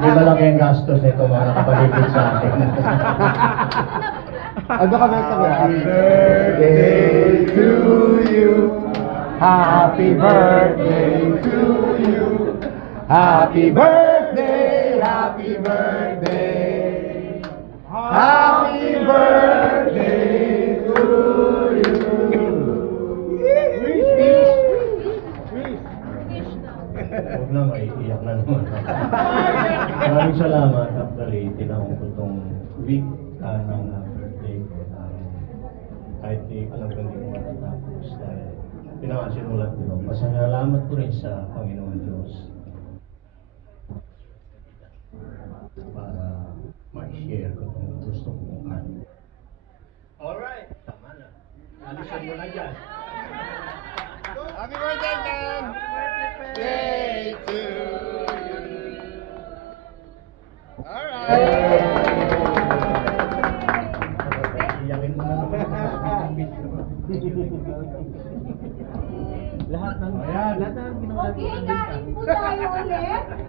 Di malaki ang gastos nito mga nakapaligid sa atin. Ano ka ba ito? Happy birthday to you. Happy birthday to you. Happy birthday, happy birthday. Happy birthday to you. Huwag na, maiiyak na naman. Maraming salamat. Actually, tinawag ko itong week ng birthday ko. Kahit alam ko hindi ko matatapos dahil pinakasimulan ko. Pasalamat ko rin sa Panginoon Diyos para ma-share ko itong gusto kong ano. Alright, tama na. Alisan mo na dyan. Happy birthday, man! Day to you. Alright! Iyakin mo na naman. Lahat ng Ayan. lahat ng ginawa Okay, kain po tayo ulit.